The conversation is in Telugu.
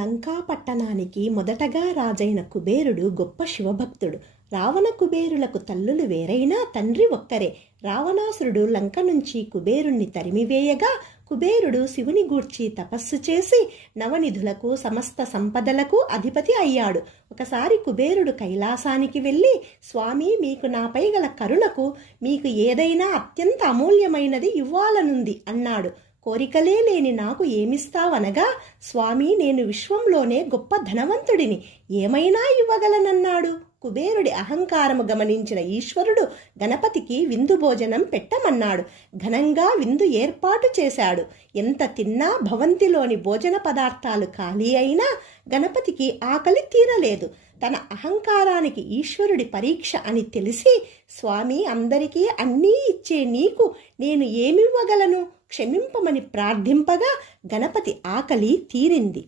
లంకా పట్టణానికి మొదటగా రాజైన కుబేరుడు గొప్ప శివభక్తుడు. రావణ కుబేరులకు తల్లులు వేరైనా తండ్రి ఒక్కరే. రావణాసురుడు లంక నుంచి కుబేరుణ్ణి తరిమివేయగా కుబేరుడు శివుని గూర్చి తపస్సు చేసి నవనిధులకు సమస్త సంపదలకు అధిపతి అయ్యాడు. ఒకసారి కుబేరుడు కైలాసానికి వెళ్ళి, స్వామి, మీకు నాపై గల కరుణకు మీకు ఏదైనా అత్యంత అమూల్యమైనది ఇవ్వాలనుంది అన్నాడు. కోరికలే లేని నాకు ఏమిస్తావనగా, స్వామి, నేను విశ్వంలోనే గొప్ప ధనవంతుడిని, ఏమైనా ఇవ్వగలనన్నాడు. కుబేరుడి అహంకారము గమనించిన ఈశ్వరుడు గణపతికి విందు భోజనం పెట్టమన్నాడు. ఘనంగా విందు ఏర్పాటు చేశాడు. ఎంత తిన్నా భవంతిలోని భోజన పదార్థాలు ఖాళీ అయినా గణపతికి ఆకలి తీరలేదు. తన అహంకారానికి ఈశ్వరుడి పరీక్ష అని తెలిసి, స్వామి, అందరికీ అన్నీ ఇచ్చే నీకు నేను ఏమివ్వగలను, క్షమింపమని ప్రార్థింపగా గణపతి ఆకలి తీరింది.